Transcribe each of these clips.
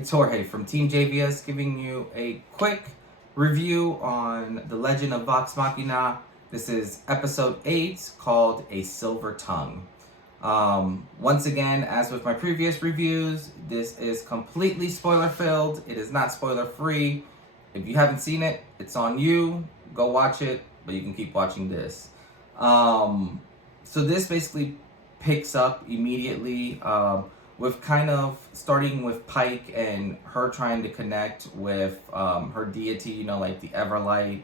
it's Jorge from TeamJVS giving you a quick review on The Legend of Vox Machina. This is episode 8 called A Silver Tongue. Once again, as with my previous reviews, this is completely spoiler filled. It is not spoiler free. If you haven't seen it, it's on you. Go watch it, but you can keep watching this. So this basically picks up immediately with kind of starting with Pike and her trying to connect with her deity, you know, like the Everlight,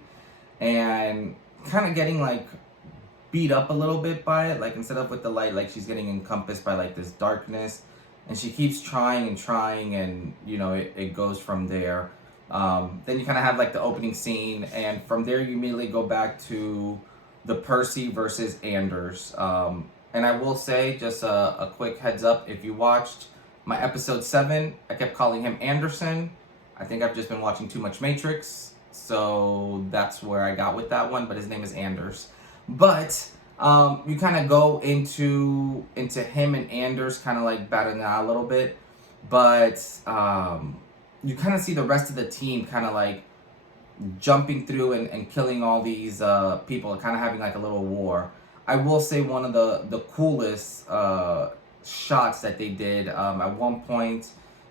and kind of getting like beat up a little bit by it. Like instead of with the light, like she's getting encompassed by like this darkness, and she keeps trying and you know, it goes from there. Then you kind of have like the opening scene, and from there you immediately go back to the Percy versus Anders. And I will say, just a quick heads up, if you watched my episode 7, I kept calling him Anderson. I think I've just been watching too much Matrix, so that's where I got with that one, but his name is Anders. But you kind of go into him and Anders kind of like battling out a little bit, but you kind of see the rest of the team kind of like jumping through and killing all these people, kind of having like a little war. I will say one of the coolest shots that they did at one point,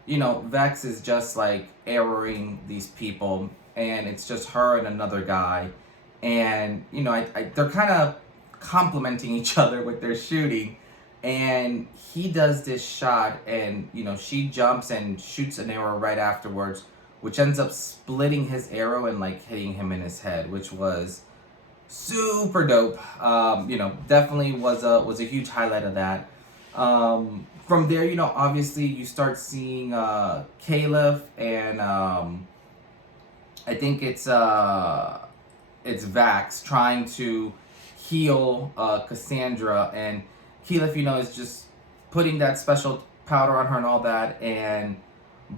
you know, Vex is just like arrowing these people, and it's just her and another guy, and you know, they're kind of complementing each other with their shooting, and he does this shot, and you know, she jumps and shoots an arrow right afterwards, which ends up splitting his arrow and like hitting him in his head, which was super dope. You know, definitely was a huge highlight of that. From there, you know, obviously you start seeing Caliph and I think it's Vax trying to heal Cassandra, and Caliph, you know, is just putting that special powder on her and all that, and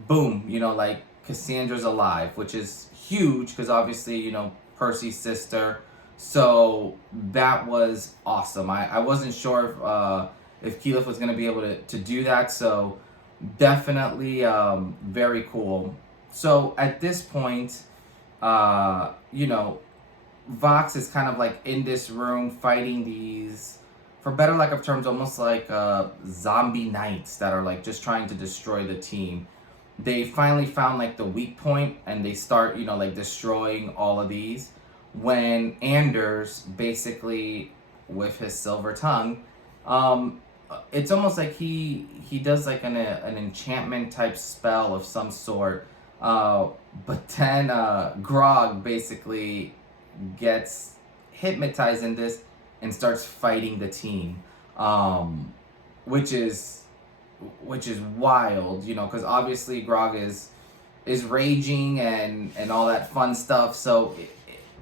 boom, you know, like Cassandra's alive, which is huge because obviously, you know, Percy's sister. So that was awesome. I wasn't sure if Caliph was going to be able to do that. So definitely very cool. So at this point, you know, Vox is kind of like in this room fighting these, for better lack of terms, almost like zombie knights that are like just trying to destroy the team. They finally found like the weak point, and they start, you know, like destroying all of these, when Anders basically, with his silver tongue, it's almost like he does like an enchantment type spell of some sort, but then Grog basically gets hypnotized in this and starts fighting the team, which is wild, you know, because obviously Grog is raging and all that fun stuff. So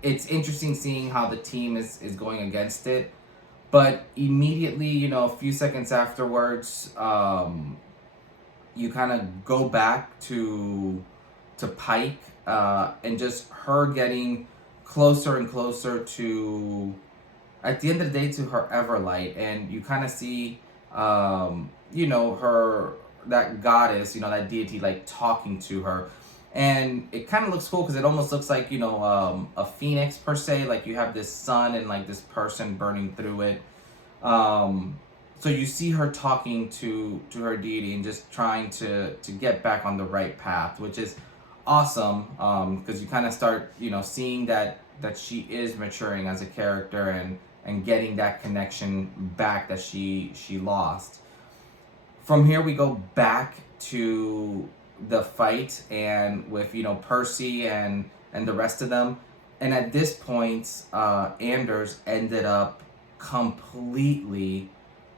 it's interesting seeing how the team is going against it. But immediately, you know, a few seconds afterwards, you kind of go back to Pike, and just her getting closer and closer to, at the end of the day, to her Everlight. And you kind of see, you know, her, that goddess, you know, that deity, like talking to her. And it kind of looks cool because it almost looks like, you know, a phoenix per se. Like you have this sun and like this person burning through it. So you see her talking to her deity and just trying to get back on the right path, which is awesome. Because you kind of start, you know, seeing that she is maturing as a character and getting that connection back that she lost. From here we go back to the fight, and with, you know, Percy and the rest of them, and at this point Anders ended up completely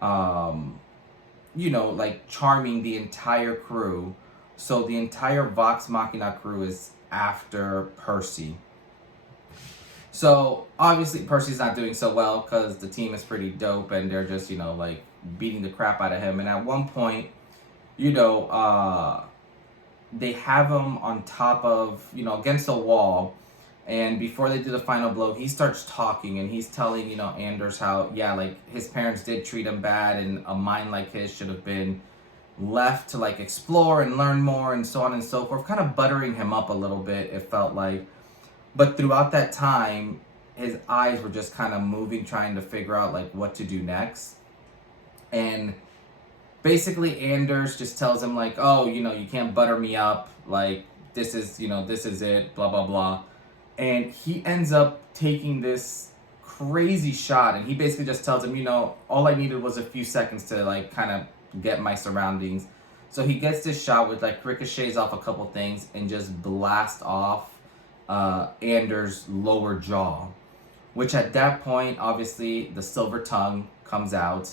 you know, like charming the entire crew. So the entire Vox Machina crew is after Percy. So obviously Percy's not doing so well because the team is pretty dope and they're just, you know, like beating the crap out of him. And at one point, you know, they have him on top of, you know, against a wall, and before they do the final blow, he starts talking, and he's telling, you know, Anders how, yeah, like his parents did treat him bad, and a mind like his should have been, left to like explore and learn more and so on and so forth, kind of buttering him up a little bit, it felt like. But throughout that time, his eyes were just kind of moving, trying to figure out like what to do next. And basically Anders just tells him like, oh, you know, you can't butter me up, like this is, you know, this is it, blah blah blah. And he ends up taking this crazy shot, and he basically just tells him, you know, all I needed was a few seconds to like kind of get my surroundings. So he gets this shot with like ricochets off a couple things and just blast off Anders' lower jaw, which at that point, obviously, the silver tongue comes out.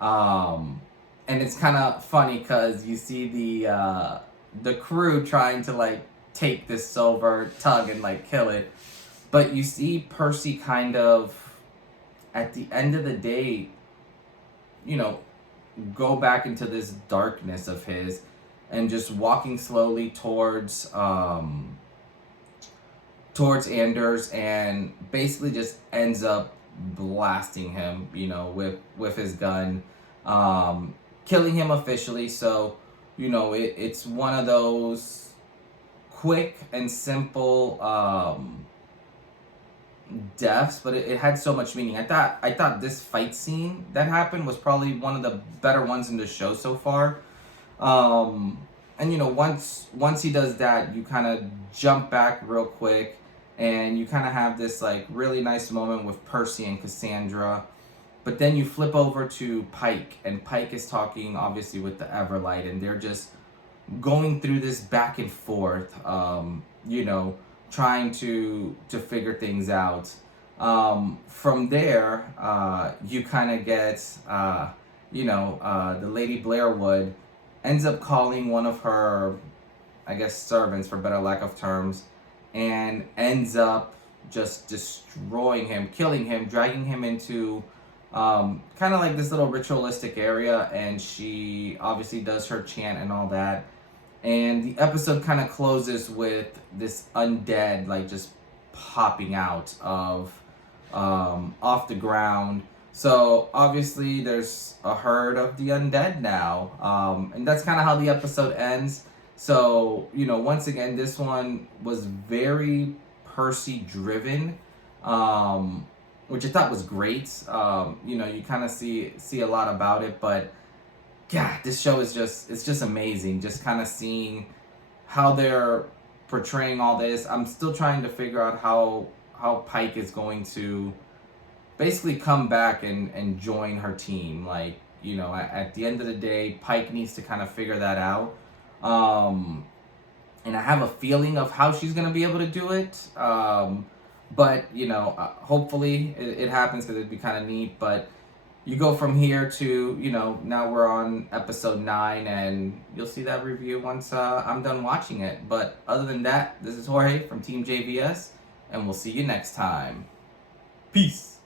And it's kind of funny because you see the crew trying to like take this silver tongue and like kill it, but you see Percy kind of at the end of the day, you know, go back into this darkness of his and just walking slowly towards Anders, and basically just ends up blasting him, you know, with his gun, killing him officially. So, you know, it's one of those quick and simple deaths, but it had so much meaning. I thought this fight scene that happened was probably one of the better ones in the show so far. And you know, once he does that, you kind of jump back real quick, and you kind of have this like really nice moment with Percy and Cassandra. But then you flip over to Pike, and Pike is talking obviously with the Everlight, and they're just going through this back and forth, you know, trying to figure things out. From there, you kind of get, you know, the Lady Blairwood ends up calling one of her, I guess, servants, for better lack of terms, and ends up just destroying him, killing him, dragging him into kind of like this little ritualistic area, and she obviously does her chant and all that. And the episode kind of closes with this undead like just popping out of off the ground. So obviously there's a herd of the undead now, and that's kind of how the episode ends. So, you know, once again, this one was very Percy driven, which I thought was great. You know, you kind of see a lot about it, but God, this show is just amazing. Just kind of seeing how they're portraying all this. I'm still trying to figure out how Pike is going to basically come back and join her team. Like, you know, at the end of the day, Pike needs to kind of figure that out. And I have a feeling of how she's going to be able to do it. But, you know, hopefully it happens, because it'd be kind of neat. But you go from here to, you know, now we're on episode 9, and you'll see that review once I'm done watching it. But other than that, this is Jorge from TeamJVS, and we'll see you next time. Peace.